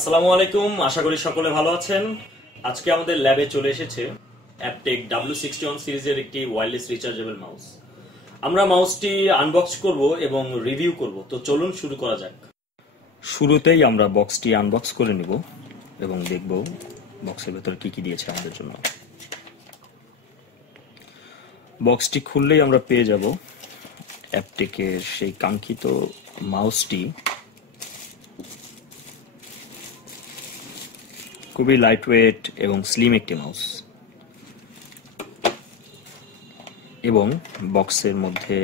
আসসালামু আলাইকুম, আশা করি সকলে ভালো আছেন। আজকে আমাদের ল্যাবে চলে এসেছে অ্যাপটেক W61 সিরিজের একটি ওয়্যারলেস রিচার্জেবল মাউস। আমরা মাউসটি আনবক্স করব এবং রিভিউ করব। তো চলুন শুরু করা যাক। শুরুতেই আমরা বক্সটি আনবক্স করে নিব এবং দেখব বক্সের ভেতরে কি কি দিয়েছে আমাদের জন্য। বক্সটি খুললেই আমরা পেয়ে যাব অ্যাপটেকের সেই কাঙ্ক্ষিত মাউসটি। খুবই লাইট ওয়েট এবং স্লিম একটি মাউস, এবং বক্সের মধ্যে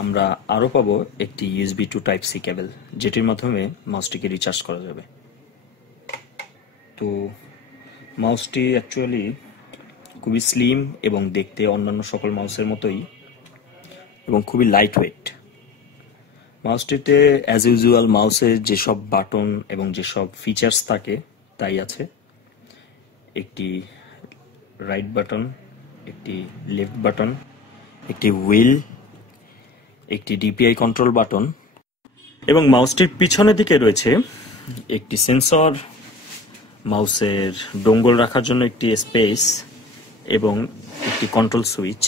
আমরা আরও পাবো একটি USB to Type-C কেবল, যেটির মাধ্যমে মাউসটিকে রিচার্জ করা যাবে। তো মাউসটি অ্যাকচুয়ালি খুবই স্লিম এবং দেখতে অন্যান্য সকল মাউসের মতোই, এবং খুবই লাইট ওয়েট। মাউসটিতে অ্যাজ ইউজুয়াল মাউসের যেসব বাটন এবং যেসব ফিচার্স থাকে তাই আছে। একটি রাইট বাটন, একটি লেফট বাটন, একটি হুইল, একটি DPI কন্ট্রোল বাটন, এবং মাউসটির পিছনের দিকে রয়েছে একটি সেন্সর, মাউসের ডোঙ্গল রাখার জন্য একটি স্পেস এবং একটি কন্ট্রোল সুইচ।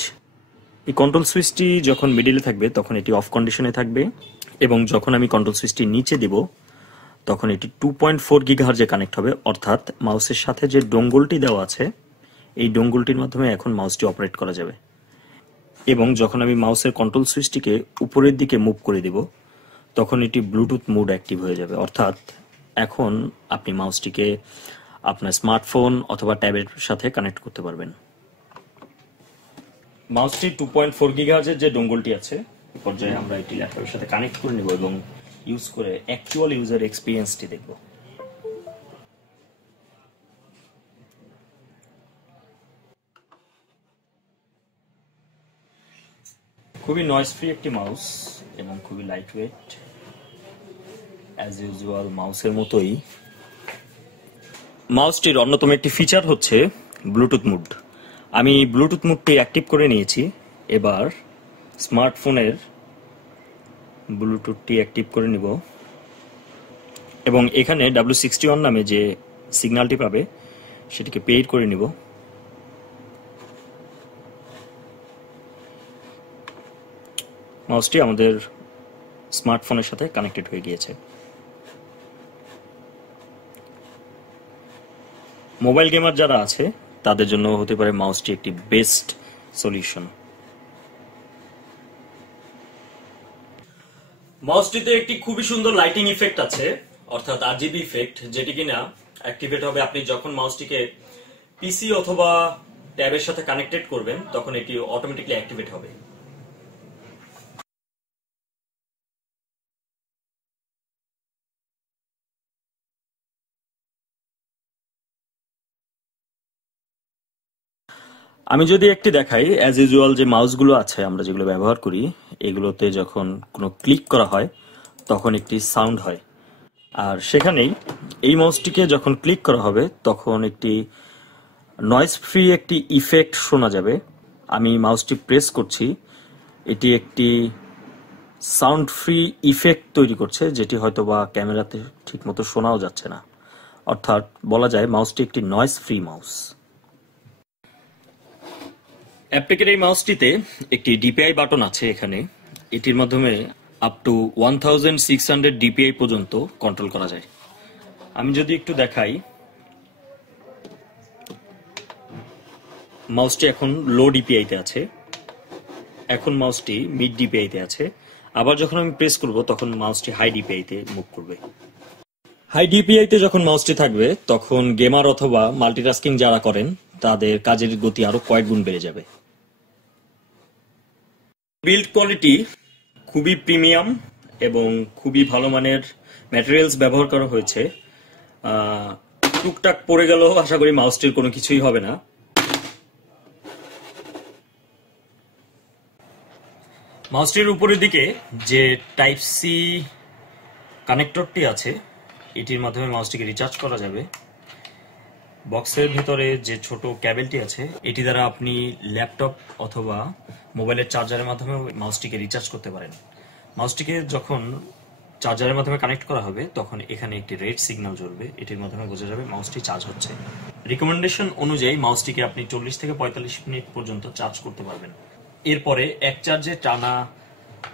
এই কন্ট্রোল সুইচটি যখন মিডিলে থাকবে তখন এটি অফ কন্ডিশনে থাকবে, এবং যখন আমি কন্ট্রোল সুইচটি নিচে দেব তখন এটি 2.4 গিগাহার্জে কানেক্ট হবে। অর্থাৎ মাউসের সাথে যে ডোঙ্গলটি দেওয়া আছে এই ডোঙ্গলটির মাধ্যমে এখন মাউসটি অপারেট করা যাবে। এবং যখন আমি মাউসের কন্ট্রোল সুইচটিকে উপরের দিকে মুভ করে দেব তখন এটি ব্লুটুথ মোড অ্যাক্টিভ হয়ে যাবে। অর্থাৎ এখন আপনি মাউসটিকে আপনার স্মার্টফোন অথবা ট্যাবের সাথে কানেক্ট করতে পারবেন। মাউসটি 2.4 গিগাহার্জের যে ডোঙ্গলটি আছে এই পর্যায়ে আমরা এটি ল্যাপটপের সাথে কানেক্ট করে নেব এবং ইউজ করে অ্যাকচুয়াল ইউজার এক্সপিরিয়েন্সটি দেখব। খুবই নয়েজ ফ্রি একটি মাউস এবং খুবই লাইট ওয়েট, অ্যাজ ইউজুয়াল মাউসের মতোই। মাউসটির অন্যতম একটি ফিচার হচ্ছে ব্লুটুথ মুড। আমি ব্লুটুথ মুডটি অ্যাক্টিভ করে নিয়েছি। এবার স্মার্টফোনের ব্লুটুথটি অ্যাক্টিভ করে নিব এবং এখানে W61 নামে যে সিগন্যালটি পাবে সেটিকে পেইড করে নিব। মাউসটি আমাদের স্মার্টফোনের সাথে কানেক্টেড হয়ে গিয়েছে। মোবাইল গেমার যারা আছে তাদের জন্য হতে পারে মাউসটি একটি বেস্ট সলিউশন। মাউসটিতে একটি খুবই সুন্দর লাইটিং ইফেক্ট আছে, অর্থাৎ RGB ইফেক্ট, যেটি কিনা অ্যাক্টিভেট হবে আপনি যখন মাউসটিকে পিসি অথবা ট্যাবের সাথে কানেক্টেড করবেন, তখন এটি অটোমেটিক্যালি অ্যাক্টিভেট হবে। আমি যদি একটি দেখাই, অ্যাজ ইউজুয়াল যে মাউসগুলো আছে আমরা যেগুলো ব্যবহার করি এগুলোতে যখন কোনো ক্লিক করা হয় তখন একটি সাউন্ড হয়, আর সেখানেই এই মাউসটিকে যখন ক্লিক করা হবে তখন একটি নয়েজ ফ্রি একটি ইফেক্ট শোনা যাবে। আমি মাউসটি প্রেস করছি, এটি একটি সাউন্ড ফ্রি ইফেক্ট তৈরি করছে, যেটি হয়তো বা ক্যামেরাতে ঠিক মতো শোনাও যাচ্ছে না। অর্থাৎ বলা যায় মাউসটি একটি নয়েজ ফ্রি মাউস। অ্যাপটেকের এই মাউসটিতে একটি DPI বাটন আছে এখানে। এটির মাধ্যমে আপ টু 1600 DPI পর্যন্ত কন্ট্রোল করা যায়। আমি যদি একটু দেখাই, মাউসটি এখন লো DPI তে আছে, এখন মাউসটি মিড DPI তে আছে। আবার যখন আমি প্রেস করব তখন মাউসটি হাই DPI তে মুভ করবে। হাই DPI তে যখন মাউসটি থাকবে তখন গেমার অথবা মাল্টিটাস্কিং যারা করেন তাদের কাজের গতি আরো কয়েক গুণ বেড়ে যাবে। বিল্ড কোয়ালিটি খুবই প্রিমিয়াম এবং খুবই ভালো মানের ম্যাটেরিয়ালস ব্যবহার করা হয়েছে। টুকটাক পড়ে গেলেও আশা করি মাউসটির কোনো কিছুই হবে না। মাউসটির উপরের দিকে যে Type-C কানেক্টরটি আছে এটির মাধ্যমে মাউসটিকে রিচার্জ করা যাবে। বক্সের ভেতরে যে ছোট ক্যাবেলটি আছে এটি দ্বারা আপনি ল্যাপটপ অথবা মোবাইলের চার্জারের মাধ্যমে মাউসটিকে রিচার্জ করতে পারেন। মাউসটিকে যখন চার্জারের মাধ্যমে কানেক্ট করা হবে তখন এখানে একটি রেড সিগন্যাল জ্বলবে, এটির মাধ্যমে বোঝা যাবে মাউসটি চার্জ হচ্ছে। রিকমেন্ডেশন অনুযায়ী মাউসটিকে আপনি 40 থেকে 45 মিনিট পর্যন্ত চার্জ করতে পারবেন। এরপরে এক চার্জে টানা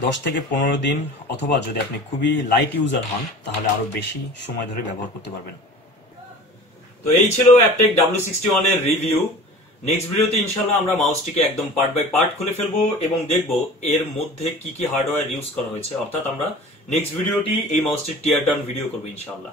10 থেকে 15 দিন, অথবা যদি আপনি খুবই লাইট ইউজার হন তাহলে আরো বেশি সময় ধরে ব্যবহার করতে পারবেন। তো এই ছিল অ্যাপটেক W61 এর রিভিউ। নেক্সট ভিডিওতে ইনশাআল্লাহ আমরা মাউসটিকে একদম পার্ট বাই পার্ট খুলে ফেলবো এবং দেখবো এর মধ্যে কি কি হার্ডওয়্যার ইউজ করা হয়েছে। অর্থাৎ আমরা নেক্সট ভিডিওটি এই মাউসটির টিয়ার ডাউন ভিডিও করবো ইনশাআল্লাহ।